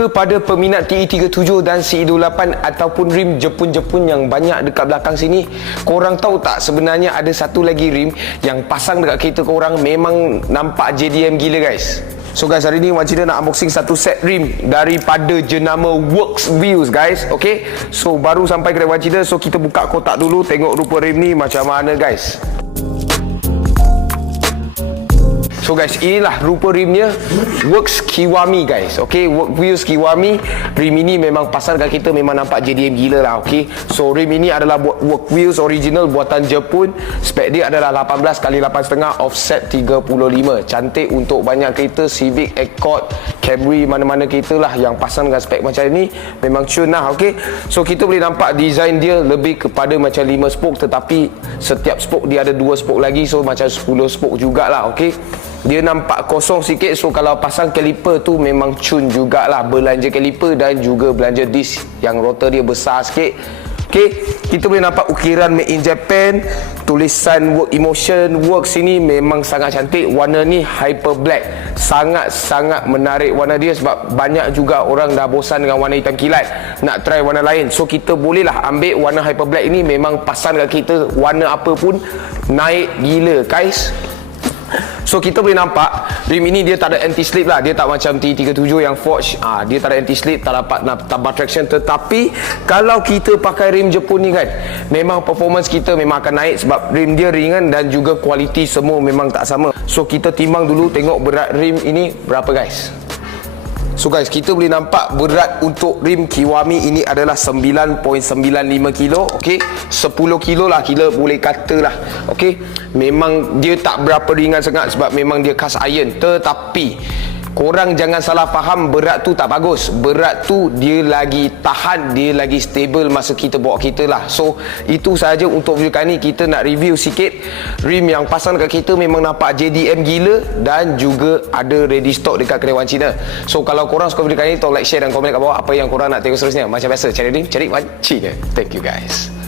Kepada peminat TE37 dan CE28 ataupun rim Jepun-Jepun yang banyak dekat belakang sini, korang tahu tak sebenarnya ada satu lagi rim yang pasang dekat kereta korang memang nampak JDM gila guys. So guys, hari ni Wan Cina nak unboxing satu set rim daripada jenama Works Wheels guys. Okay, so baru sampai kedai Wan Cina, so kita buka kotak dulu tengok rupa rim ni macam mana guys. So guys, inilah rupa rimnya Works Kiwami guys. Okay, Works Wheels Kiwami. Rim ini memang pasang dekat kita memang nampak JDM gila lah. Okay, so rim ini adalah Works Wheels original buatan Jepun. Spek dia adalah 18x8.5 offset 35. Cantik untuk banyak kereta, Civic, Accord, Camry, mana-mana kereta lah yang pasang dengan spek macam ni memang cun lah. Okay, so kita boleh nampak design dia lebih kepada macam 5 spoke, tetapi setiap spoke dia ada 2 spoke lagi, so macam 10 spoke jugalah. Okay, dia nampak kosong sikit, so kalau pasang kaliper tu memang cun jugalah. Belanja kaliper dan juga belanja disc yang rotor dia besar sikit. Okay, kita boleh nampak ukiran made in Japan, tulisan Work Emotion Works ini memang sangat cantik. Warna ni hyper black, sangat-sangat menarik warna dia sebab banyak juga orang dah bosan dengan warna hitam kilat, nak try warna lain. So kita bolehlah ambil warna hyper black ini, memang pasang dekat kita warna apa pun naik gila guys. So kita boleh nampak rim ini dia tak ada anti slip lah. Dia tak macam T37 yang forge, dia tak ada anti slip, tak dapat nak tambah traction. Tetapi kalau kita pakai rim Jepun ni kan, memang performance kita memang akan naik sebab rim dia ringan dan juga kualiti semua memang tak sama. So kita timbang dulu tengok berat rim ini berapa guys. So guys, kita boleh nampak berat untuk rim Kiwami ini adalah 9.95 kilo. Okey, 10 kilo lah kita boleh kata lah. Okey, memang dia tak berapa ringan sangat sebab memang dia cast iron. Tetapi korang jangan salah faham, berat tu tak bagus. Berat tu dia lagi tahan, dia lagi stable masa kita bawa kereta lah. So itu sahaja untuk video kali ni. Kita nak review sikit rim yang pasang dekat kita memang nampak JDM gila dan juga ada ready stock dekat kedai Wan Cina. So kalau korang suka video kali ni, tolong like, share dan komen kat bawah apa yang korang nak tengok seterusnya. Macam biasa, cari rim, cari Wan Cina. Thank you guys.